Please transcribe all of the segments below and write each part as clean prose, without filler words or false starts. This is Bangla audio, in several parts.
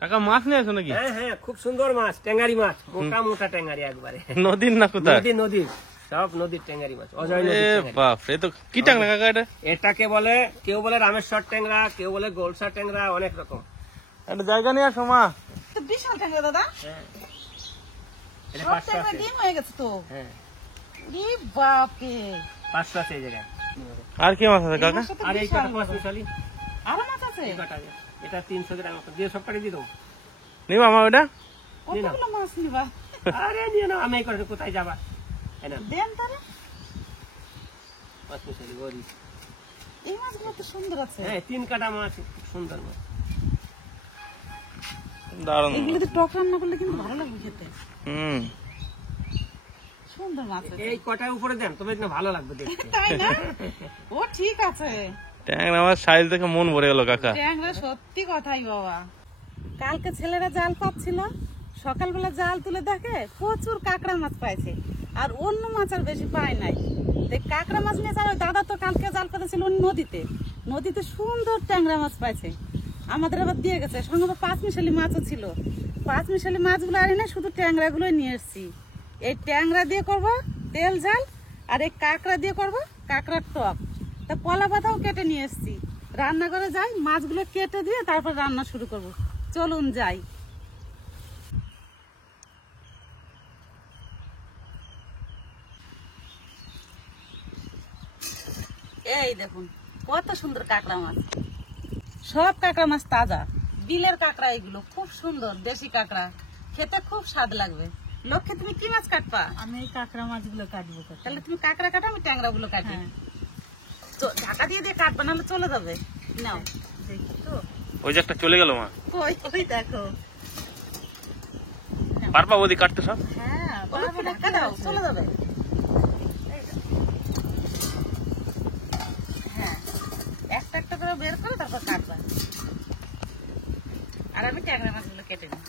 কাকা মাছ নিয়ে আসো নাকি? হ্যাঁ হ্যাঁ, খুব সুন্দর মাছ, ট্যাঙ্গারি মাছ, মোটা মোটা ট্যাঙ্গারি একবারে। নদীর না কোথায়? নদীর সব নদীর ট্যাঙ্গারি মাছ, অজয় এ নদীর। বাপ, এ তো কি ট্যাংরা কাকা এটা? এটাকে বলে, কেউ বলে রামেশ্বর ট্যাংরা, কেউ বলে গোলসা ট্যাংরা, অনেক রকম। একটা জায়গা নিয়ে আসো মা। তো বিশাল ট্যাংরা দাদা। হ্যাঁ, এটা সব 500 ট্যাংরা আছে। ডিম হয়ে গেছে তো। হ্যাঁ, ই বাপরে। 500 আছে এই জায়গায়। আর কি মাছ আছে এই কাকা? মাছটা তো আর এই বিশাল কটা বড়। 5 মিশালি, আরো মাছ আছে? এই কটা আছে। এটা 300 গ্রাম মতো দিয়ে সব কাটি দিয়ে দেবো। নিবা আমার ওটা? কতগুলো মাছ নিবা? আরে নিয়ে নাও, আমি এই করে কোথায় যাবা? এই না দেন তাহলে। 5 মিশালি গরি। এই মাছগুলো তো সুন্দর আছে। হ্যাঁ, 3 কাটা মাছ, খুব সুন্দর মাছ। দারুণ। এগুলো তো টক রান্না করলে কিন্তু ভালো লাগবে খেতে। হুম। সুন্দর মাছ আছে। এই কটার উপরে দেন, তবে না ভালো লাগবে দেখতে। তাই না? ও ঠিক আছে। ট্যাংরা মাছ সাইজ দেখে মন ভরে গেল কাকা। ট্যাংরা সত্যি কথাই বাবা। কালকে ছেলেরা জাল পাচ্ছিল, সকালবেলা জাল তুলে দেখে প্রচুর কাঁকড়া মাছ পাইছে, আর অন্য মাছ আর বেশি পায় নাই। কাঁকড়া মাছ নিয়ে যাওয়া, দাদা তো কালকে জাল পেতেছিল নদীতে, নদীতে সুন্দর ট্যাংরা মাছ পাইছে, আমাদের আবার দিয়ে গেছে। সঙ্গে আবার 5 মিশালি মাছও ছিল। 5 মিশালি মাছগুলো আনি না, শুধু ট্যাংরা গুলোই নিয়ে এসছি। এই ট্যাংরা দিয়ে করবো তেল ঝাল, আর এই কাঁকড়া দিয়ে করবো কাঁকড়ার টক। তা কলা পাতাও কেটে নিয়ে এসছি, রান্না করে যাই, মাছগুলো কেটে দিয়ে তারপর রান্না শুরু করব। চলুন যাই। এই দেখুন কত সুন্দর কাঁকড়া মাছ, সব কাঁকড়া মাছ তাজা, বিলের কাঁকড়া, এগুলো খুব সুন্দর দেশি কাঁকড়া, খেতে খুব স্বাদ লাগবে। লক্ষ্মী, তুমি কি মাছ কাটবা? আমি এই কাঁকড়া মাছগুলো কাটবো। তাহলে তুমি কাঁকড়া কাটো, আমি ট্যাংরা গুলো কাটি। ঢাকা দিয়ে দিয়ে কাটবা, নাহলে চলে যাবে। নাও, দেখি তো। ওই যে একটা চলে গেল মা। কই ওই দেখো। পারবা ওদি কাটতে সব? হ্যাঁ, লক্ষ্মী, ঢাকা দাও, চলে যাবে। হ্যাঁ, একটা একটা করে বের করে তারপর কাটবা। আর আমি ট্যাংরা মাছগুলো কেটে নিই,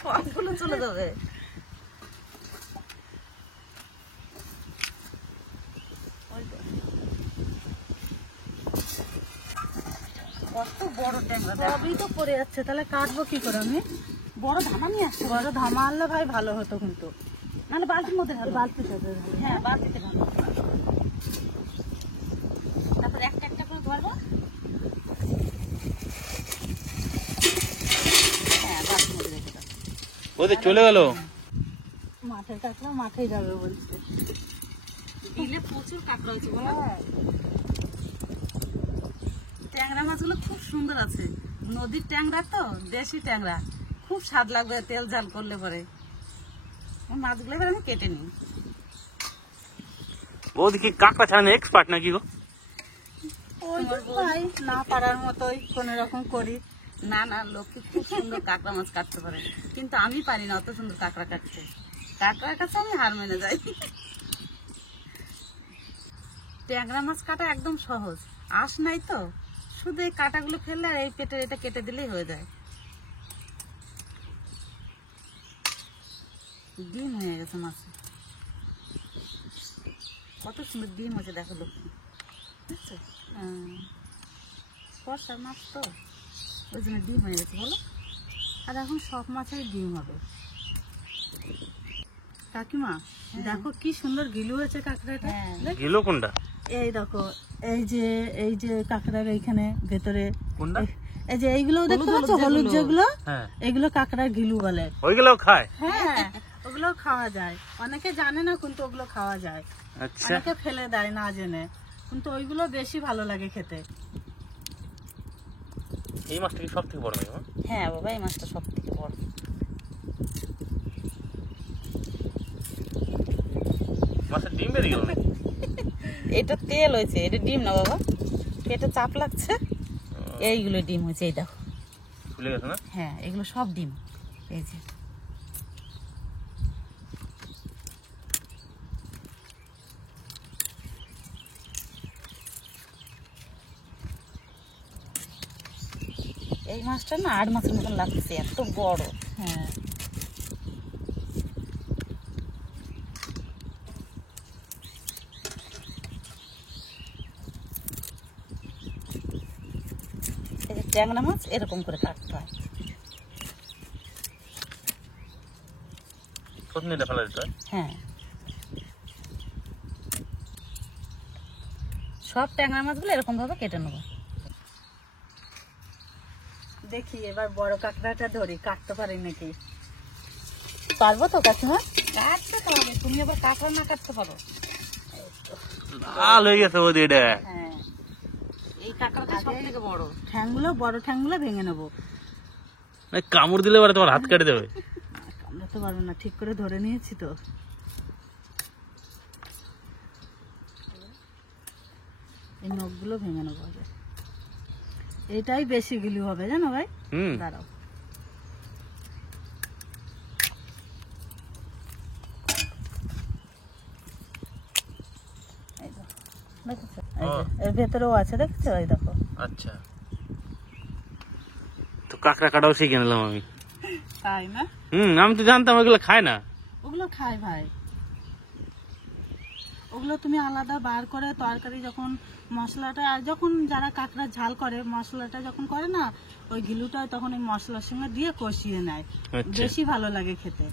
সবগুলো চলে যাবে। কত বড় ট্যাংরা, সবই তো পড়ে যাচ্ছে, তাহলে কাটবো কি করে আমি? বড় ধামা নিয়ে আসছে। বড় ধামা আনলে ভাই ভালো হতো কিন্তু। নাহলে বালতির মধ্যে ঢালো। বালতিতে দে। হ্যাঁ, বালতিতে ঢালো। তারপর একটা একটা করে ধরবো। হ্যাঁ, বালতির মধ্যে রেখে দাও। ওদের চলে গেল। মাঠের কাঁকড়া মাঠেই যাবে বলছে। বিলে প্রচুর কাঁকড়া হয়েছে বলো। হ্যাঁ, ট্যাংরা মাছগুলো খুব সুন্দর আছে, নদীর ট্যাংরা তো, দেশি ট্যাংরা, খুব স্বাদ লাগবে তেল ঝাল করলে পরে। মাছগুলো এবার আমি কেটে নিই। ওদি কি কাঁকড়া ছাড়ানো এক্সপার্ট নাকি গো? ওই তো ভাই না পারার মতোই কোন রকম করি। না না, লক্ষ্মী খুব সুন্দর কাঁকড়া মাছ কাটতে পারে, কিন্তু আমি পারি না অত সুন্দর কাঁকড়া কাটতে। কাঁকড়ার কাছে আমি হার মেনে যাই। ট্যাংরা মাছ কাটা একদম সহজ, আঁশ নাই তো, শুধু এই কাঁটাগুলো ফেললে আর এই পেটের এটা কেটে দিলেই হয়ে যায়। ডিম হয়ে গেছে মাছে, কত সুন্দর ডিম হয়েছে দেখো লক্ষ্মী, বুঝছো? বর্ষার মাছ তো, ওই জন্য ডিম হয়ে গেছে বলো। আর এখন সব মাছের ডিম হবে। কাকিমা দেখো কি সুন্দর গিলু হয়েছে কাঁকড়াটা। হ্যাঁ। গেল কোনটা? এই দেখো, এই যে কাঁকড়ার এইখানে ভেতরে, কোনটা? এই যে এইগুলো দেখতে হলুদ পাচ্ছ, হলুদ যেগুলো, হ্যাঁ, এগুলো কাঁকড়ার গিলু বলে। ওইগুলো খায়। হ্যাঁ, ওগুলো খাওয়া যায়, অনেকে জানে না কিন্তু ওগুলো খাওয়া যায়, আচ্ছা, অনেকে ফেলে দেয় না জেনে, কিন্তু ওইগুলো বেশি ভালো লাগে খেতে। এই মাছটা কি সব থেকে বড় নাকি মা? হ্যাঁ বাবা, এই মাছটা সব থেকে বড়। মাছের ডিম বেরিয়ে গেল নাকি? এটা তেল হয়েছে, এটা ডিম না বাবা, এটা চাপ লাগছে। এইগুলো ডিম হয়েছে, এই দেখো। ফুলে গেছে না? হ্যাঁ, এগুলো সব ডিম। এই যে এই মাছটা না 8 মাসের মতন লাগছে, এত বড়। হ্যাঁ, ট্যাংরা মাছ এরকম করে কাটতে হয়। প্রথমে ফেলা দিতে হয়। হ্যাঁ, সব ট্যাংরা মাছগুলো এরকম ভাবে কেটে নেবো। দেখি এবার বড় কাঁকড়াটা ধরি, কাটতে পারি নাকি। পারবো তো কাকিমা? কাটতে পারবে, তুমি আবার কাঁকড়া না কাটতে পারো? লাল হয়ে গেছে ওদের এটা। হ্যাঁ, এই কাঁকড়াটা সব থেকে বড়। বড় ঠ্যাংগুলো ভেঙে নেবো। কামড় দিলে পরে তোমার হাত কেটে দেবে। কামড়াতে পারবো না, ঠিক করে ধরে নিয়েছি তো। এই নখগুলো ভেঙে নেবো আগে। এটাই বেশি গিলু হবে জানো ভাই। দাঁড়াও, এর ভেতরেও আছে, দেখছো? এই দেখো। আচ্ছা, তো কাঁকড়া কাটাও শিখে নিলাম আমি। তাই না? আমি তো জানতাম ওগুলো খায় না। ওগুলো খায় ভাই, ওগুলো তুমি আলাদা বার করে তরকারি যখন মশলাটা, আর যখন যারা কাঁকড়া ঝাল করে মশলাটা যখন করে না, ওই ঘিলুটা তখন ওই মশলার সঙ্গে দিয়ে কষিয়ে নেয়, বেশি ভালো লাগে খেতে।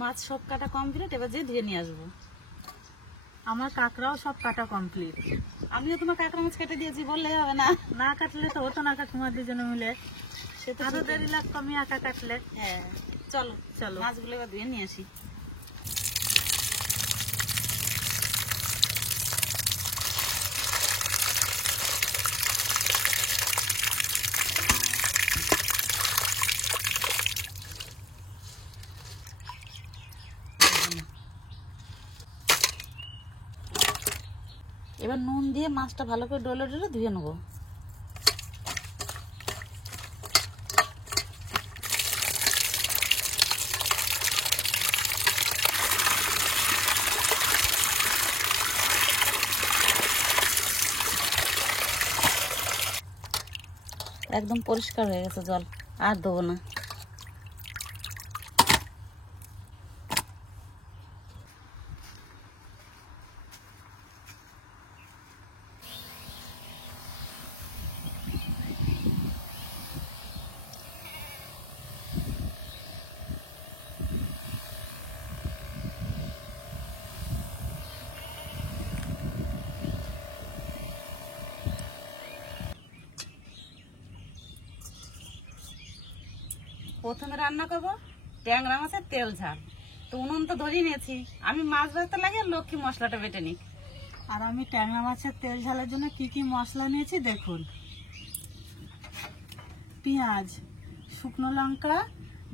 মাছ সব কাটা কমপ্লিট, এবার যে ধুয়ে নিয়ে আসবো। আমার কাঁকড়াও সব কাটা কমপ্লিট। আমিও তোমার কাঁকড়া মাছ কেটে দিয়েছি, বললেই হবে না? না কাটলে তো হতো না কাকিমার দুজনে মিলে, সে তো আরো দেরি লাগতো আমি একা কাটলে। হ্যাঁ, চলো চলো। মাছগুলো এবার ধুয়ে নিয়ে আসি। এবার নুন দিয়ে মাছটা ভালো করে ডলে ডলে ধুয়ে নেবো। একদম পরিষ্কার হয়ে গেছে জল, আর দেবো না। প্রথমে রান্না করবো ট্যাংরা মাছের তেল ঝাল। তো উনুন তো ধরিয়ে নিয়েছি, আমি মাছ ভাজতে লাগে লক্ষ্মী মশলাটা বেটে নিই। আর আমি ট্যাংরা মাছের তেল ঝালের জন্য কি কি মশলা নিয়েছি দেখুন। পেঁয়াজ, শুকনো লঙ্কা,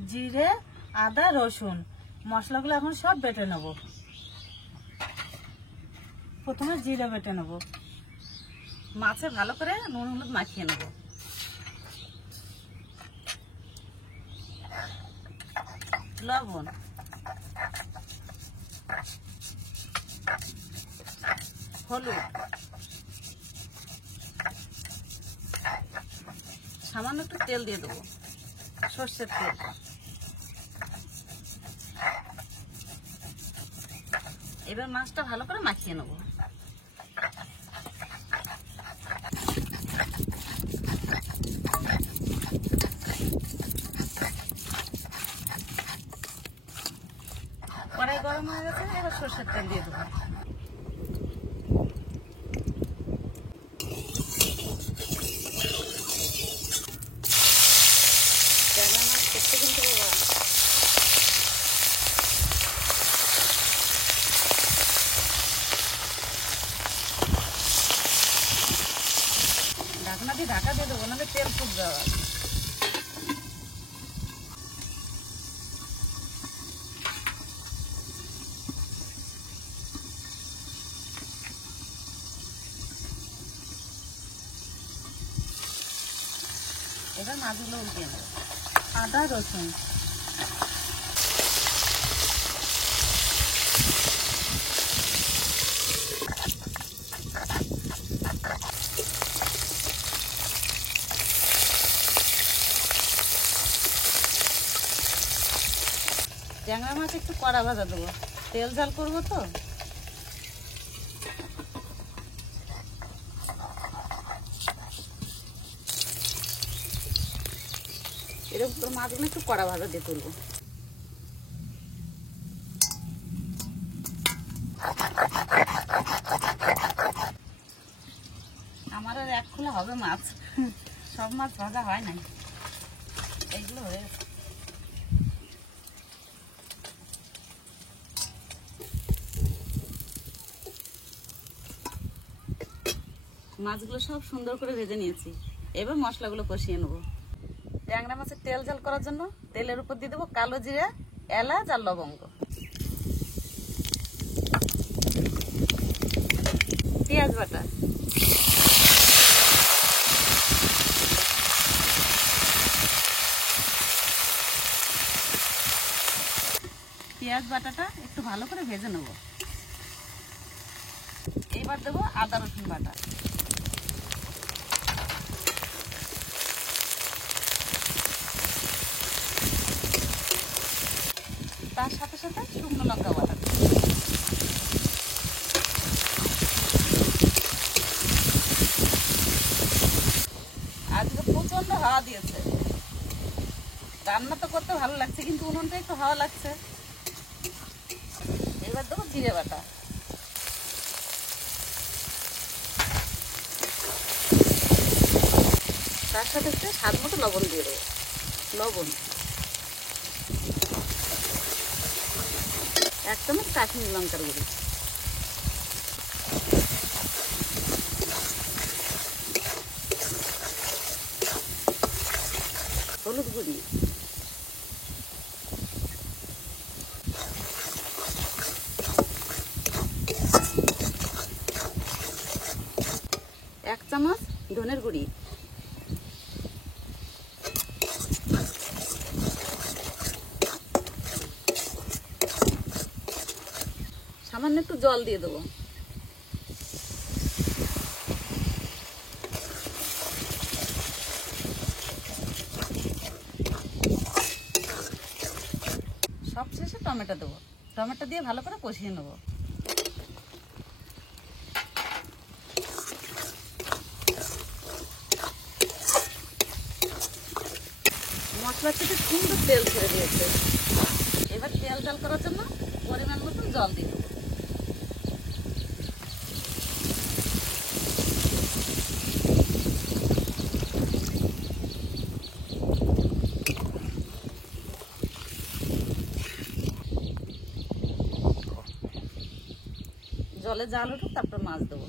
জিরে, আদা, রসুন, মশলাগুলো এখন সব বেটে নেব। প্রথমে জিরে বেটে নেব, মাছে ভালো করে নুন হলুদ মাখিয়ে নেবো। লবণ, হলুদ, সামান্য একটু তেল দিয়ে দেবো, সর্ষের তেল। এবার মাছটা ভালো করে মাখিয়ে নেবো। কড়াই গরম হয়ে গেছে, এবার সর্ষের তেল দিয়ে দেবো। ট্যাংরা মাছ করতে কিন্তু বাবা ঢাকনা দিয়ে ঢাকা দিয়ে দেবো, নাহলে তেল ফুটবে আবার। এবার মাছগুলো উল্টিয়ে নেবো। আদা, রসুন, ট্যাংরা মাছ একটু কড়া ভাজা দেবো, তেল ঝাল করবো তো। এরকম তো মাছগুলো একটু কড়া ভাজা দিয়ে তুলবো। আমার আর এক খোলা হবে মাছ, সব মাছ ভাজা হয় নাই, এইগুলো হয়ে গেছে। মাছগুলো সব সুন্দর করে ভেজে নিয়েছি, এবার মশলাগুলো কষিয়ে নেবো। ট্যাংরা মাছের তেল ঝাল করার জন্য তেলের উপর দিয়ে দেবো কালো জিরা, এলাচ আর লবঙ্গ, পেঁয়াজ বাটা, পেঁয়াজ বাটাটা একটু ভালো করে ভেজে নেব। এবার দেবো আদা রসুন বাটা, তার সাথে সাথে শুকনো লঙ্কা বাটা। আজকে প্রচন্ড হাওয়া দিয়েছে, রান্না তো করতে ভালো লাগছে কিন্তু উনুনটা একটু হাওয়া লাগছে। এবার দেবো জিরে বাটা, তার সাথে একটু স্বাদ মতো লবণ দিয়ে দেবো, লবণ, 1 চামচ কাশ্মীরি লঙ্কার গুঁড়ি, হলুদ গুঁড়ি, এক চামচ ধনের গুঁড়ি, সামান্য একটু জল দিয়ে দেবো। সবশেষে টমেটো দেবো, টমেটো দিয়ে ভালো করে কষিয়ে নেবো। মশলা থেকে সুন্দর তেল ছেড়ে দিয়েছে, এবার তেল ঝাল করার জন্য পরিমাণ মতন জল দিয়ে দেবো। জলে জাল উঠুক, তারপর মাছ দেবো।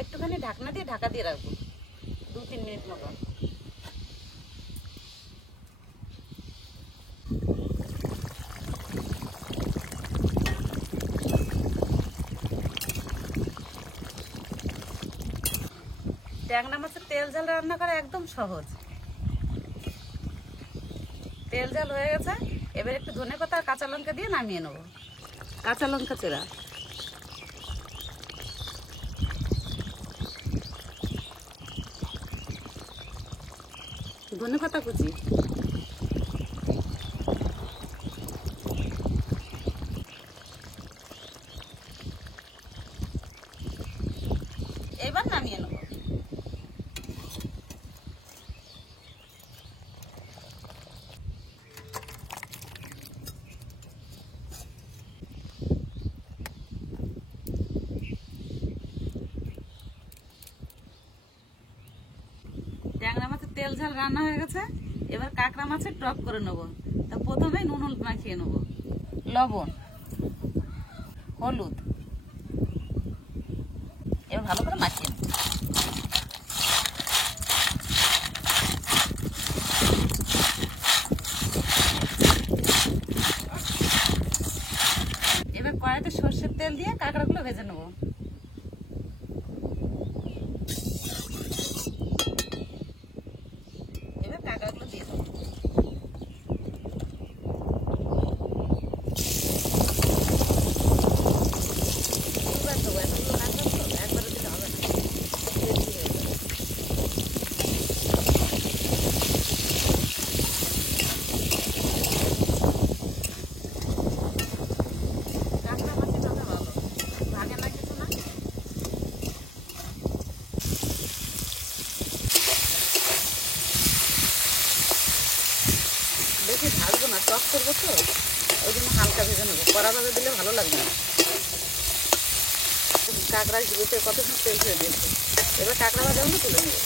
একটুখানি ঢাকনা দিয়ে ঢাকা দিয়ে রাখবো 2-3 মিনিট মতো। ট্যাংরা মাছের তেল ঝাল রান্না করা একদম সহজ। তেল ঝাল হয়ে গেছে, এবার একটু ধনেপাতা আর কাঁচা লঙ্কা দিয়ে নামিয়ে নেবো। কাঁচা লঙ্কা চেরা, ধনেপাতা কুচি, এবার নামিয়ে নেবো। ট্যাংরা মাছের তেল ঝাল রান্না হয়ে গেছে, এবার কাঁকড়া মাছের টক করে নেবো। তা প্রথমে নুন হলুদ মাখিয়ে নেবো, লবণ, হলুদ, এবার ভালো করে মাখিয়ে নেবো। এবার কড়াইতে সর্ষের তেল দিয়ে কাঁকড়াগুলো ভেজে নেবো। এবার কাঁকড়াগুলো দিয়ে দেবো। বেশি ভাজবো না, টক করবো তো, ওই জন্য হালকা ভেজে নেবো। কড়া ভাজা দিলে ভালো লাগবে না। কাঁকড়া গুলোতে কত তেল ছেড়ে দিয়েছে, এবার কাঁকড়া ভাজাগুলো তুলে নেবো।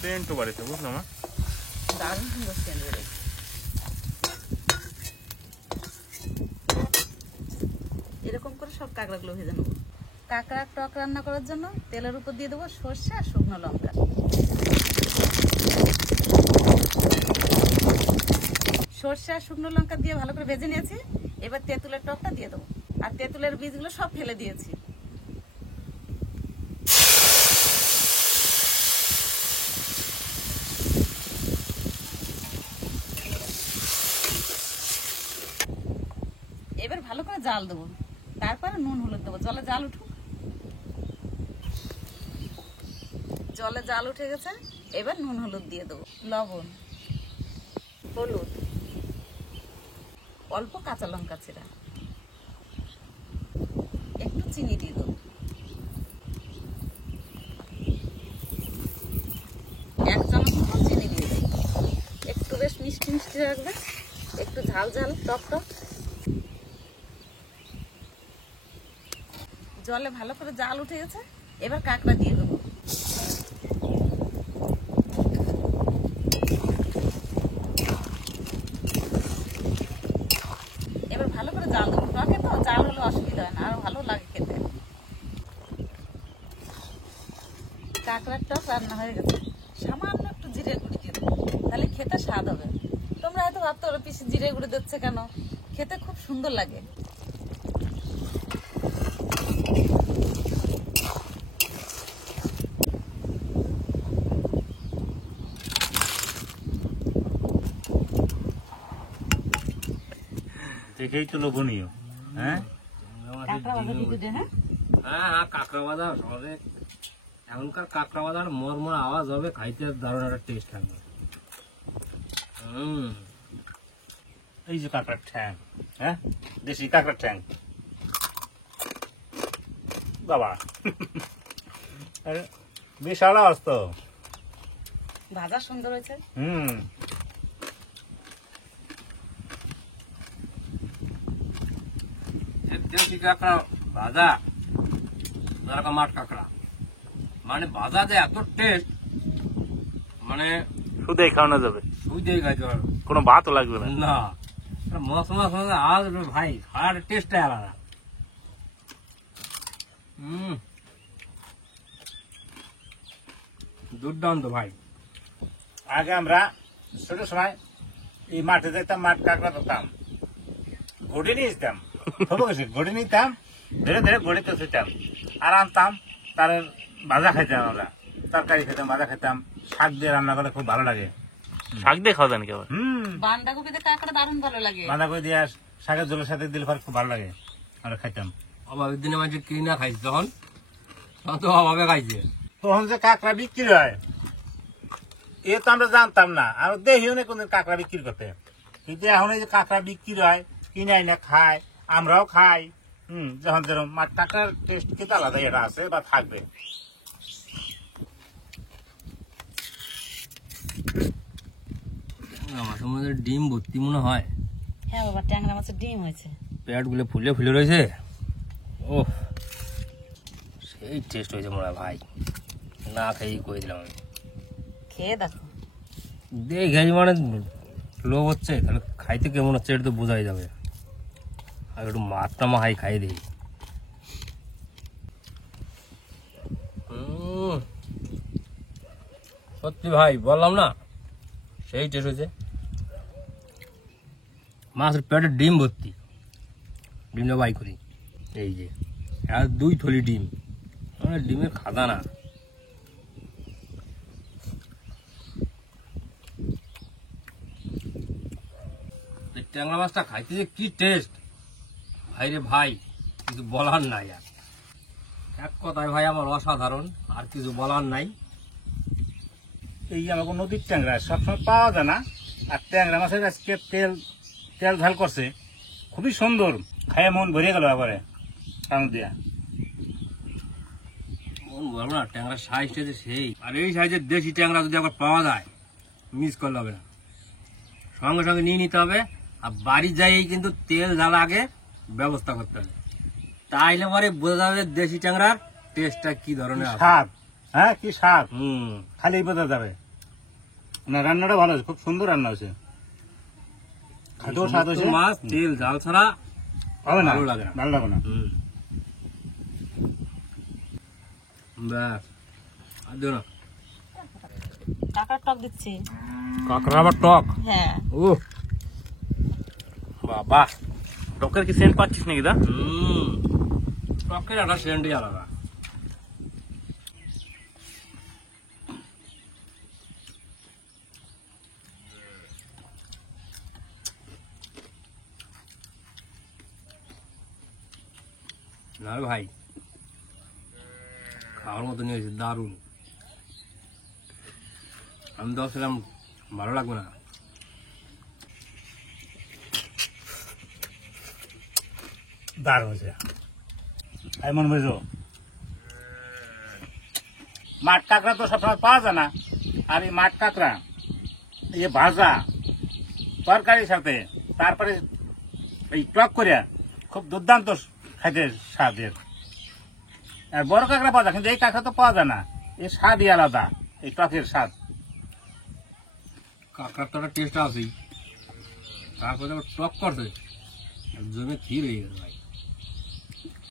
সেন্টও বাড়িতে বুঝলাম না। দারুণ সুন্দর সেন্ট বেরোয়। এরকম করে সব কাঁকড়াগুলো ভেজে নেবো। কাঁকড়া টক রান্না করার জন্য তেলের উপর দিয়ে দেবো সর্ষে আর শুকনো লঙ্কা। সর্ষে আর শুকনো লঙ্কা দিয়ে ভালো করে ভেজে নিয়েছি। এবার তেঁতুলের টকটা দিয়ে দেবো, আর তেঁতুলের বীজগুলো সব ফেলে দিয়েছি। এবার ভালো করে জাল দেবো, তারপরে নুন হলুদ দেবো। জলে জাল উঠুক। জলে জাল উঠে গেছে, এবার নুন হলুদ দিয়ে দেবো, লবণ, হলুদ, অল্প কাঁচা লঙ্কা ছিঁড়া, একটু চিনি দিয়ে দেবো, 1 চামচ মতো চিনি দিয়ে দেবো। একটু বেশ মিষ্টি মিষ্টি রাখবে, একটু ঝাল ঝাল টক টক। জলে ভালো করে জাল উঠে গেছে, এবার কাঁকড়া দিয়ে দেবো। এবার ভালো করে জাল দেবো। টকে তো জাল হলে অসুবিধা হয় না, আরো ভালো লাগে খেতে। কাঁকড়ার টক রান্না হয়ে গেছে। সামান্য একটু জিরে গুঁড়ি দিয়ে দেবো, তাহলে খেতে স্বাদ হবে। তোমরা হয়তো ভাবতে পারো পিসি জিরে গুঁড়ি দিচ্ছে কেন, খেতে খুব সুন্দর লাগে। দেখেই তো লোভনীয়। হ্যাঁ, কাঁকড়া ভাজা দিয়ে দে। হ্যাঁ, হ্যাঁ হ্যাঁ, কাঁকড়া বাঁধা সবে এখনকার কাঁকড়া বাঁধার মরমর আওয়াজ হবে, খাইতে দারুণ একটা টেস্ট থাকবে। এই যে কাঁকড়ার ঠ্যাং, হ্যাঁ, দেশি কাঁকড়ার ঠ্যাং বাবা। আরে, বিশাল আওয়াজ তো। ভাজা সুন্দর হয়েছে। দেশি কাঁকড়া ভাজা, মাঠ কাঁকড়া, মানে ভাজা যে এত টেস্ট, মানে শুধুই খাওয়ানো যাবে, শুই দিয়ে খাইতে পারবে কোনো ভাতও লাগবে না। না। মশলা মশলা আজ ভাই খাওয়ার টেস্টটাই আলাদা। দুর্দান্ত ভাই। আগে আমরা ছোট সময় এই মাঠে যেতাম, মাঠ কাঁকড়া ধরতাম, ঘড়ি নিয়ে যেতাম, ঘড়ি নিতাম, ধীরে ধীরে ঘড়িতে শুতাম আর আনতাম, তার ভাজা খাইতাম, আমরা তরকারি খেতাম, ভাজা খেতাম, শাক দিয়ে রান্না করলে খুব ভালো লাগে। শাক দিয়ে খাওয়া যান কেবল। বাঁধাকপি দিয়ে কাঁকড়া দারুণ ভালো লাগে। বাঁধাকপি দিয়ে শাকের ঝোলের সাথে দিলে পরে খুব ভালো লাগে, আমরা খাইতাম। অভাবের দিনে মাঝে কিনে না খাইছে, তখন তো অভাবে খাইছে। তখন যে কাঁকড়া বিক্রি হয় এ তো আমরা জানতাম না, আর দেখিও না কোনদিন কাঁকড়া বিক্রি করতে। কিন্তু এখন এই যে কাঁকড়া বিক্রি হয়, কিনে আইনা খায়, আমরাও খাই। যখন যেরকম কাঁকড়ার টেস্ট কিন্তু আলাদা এটা আছে বা থাকবে। মাছের মধ্যে ডিম ভর্তি মনে হয়। হ্যাঁ বাবা, ট্যাংরা মাছের ডিম হয়েছে। পেট গুলো ফুলে ফুলে রয়েছে। ও সেই টেস্ট হয়েছে মনে হয় ভাই, না খেয়েই কই দিলাম আমি। খেয়ে দেখো। দেখে মানে লোভ হচ্ছে, তাহলে খাইতে কেমন হচ্ছে এটা তো বোঝাই যাবে। আর একটু মাছটা মাহাই খাই দিই। সত্যি ভাই বললাম না, সেই টেস্ট হয়েছে। মাছের পেটে ডিম ভর্তি, ডিমটা বাই করি এই যে, আর 2 থলি ডিম, ডিমের খাদানা। ট্যাংরা মাছটা খাইতে যে কি টেস্ট ভাই রে ভাই, কিছু বলার নাই। আর এক কথায় ভাই আমার অসাধারণ, আর কিছু বলার নাই। এই আমাকে নদীর ট্যাংরা সবসময় পাওয়া যায় না, আর ট্যাংরা মাছের আজকে তেল ঝাল করছে, খুবই সুন্দর, খাইয়ে মন ভরে গেল একবারে। দিয়া ও বলবো না, ট্যাংরার সাইজটা যে সেই, আর এই সাইজের দেশি ট্যাংরা যদি আবার পাওয়া যায় মিস করলে হবে না, সঙ্গে সঙ্গে নিয়ে নিতে হবে। আর বাড়ি যাইয়েই কিন্তু তেল জ্বালা আগে ব্যবস্থা করতে হবে, তাইলে পরে বোঝা যাবে দেশি ট্যাংরার টেস্টটা কি ধরনের আছে। স্বাদ, হ্যাঁ কি স্বাদ, হুম, খালি বোঝা যাবে না। রান্নাটা ভালো হয়েছে, খুব সুন্দর রান্না হয়েছে, খাতেও স্বাদ হয়েছে। মাছ তেল ঝাল ছাড়া হবে না, ভালো লাগে না। ভালো লাগে না। ব্যাস, আর দিও না। কাঁকড়ার টক দিচ্ছি। কাঁকড়া আবার টক? হ্যাঁ। ও বাবা, টকের কি সেন্ট পাচ্ছিস নাকি দা? টকের একটা সেন্টই আলাদা। না ভাই, খাওয়ার মতো নিয়েছে, দারুণ। আমি তো ভাবছিলাম ভালো লাগবে না। দারুণ হয়েছে। এমন বুঝো, মাঠ কাঁকড়া তো সবসময় পাওয়া যায় না, আর এই মাঠ কাঁকড়া এই ভাজা তরকারির সাথে তারপরে এই টক করে খুব দুর্দান্ত খাইতে স্বাদের। আর বড় কাঁকড়া পাওয়া যায়, কিন্তু এই কাঁকড়া তো পাওয়া যায় না, এর স্বাদই আলাদা, এই টকের স্বাদ। কাঁকড়ার তো একটা টেস্ট আছেই, তারপরে আবার টক করছে, জমে ক্ষীর হয়ে গেছে ভাই।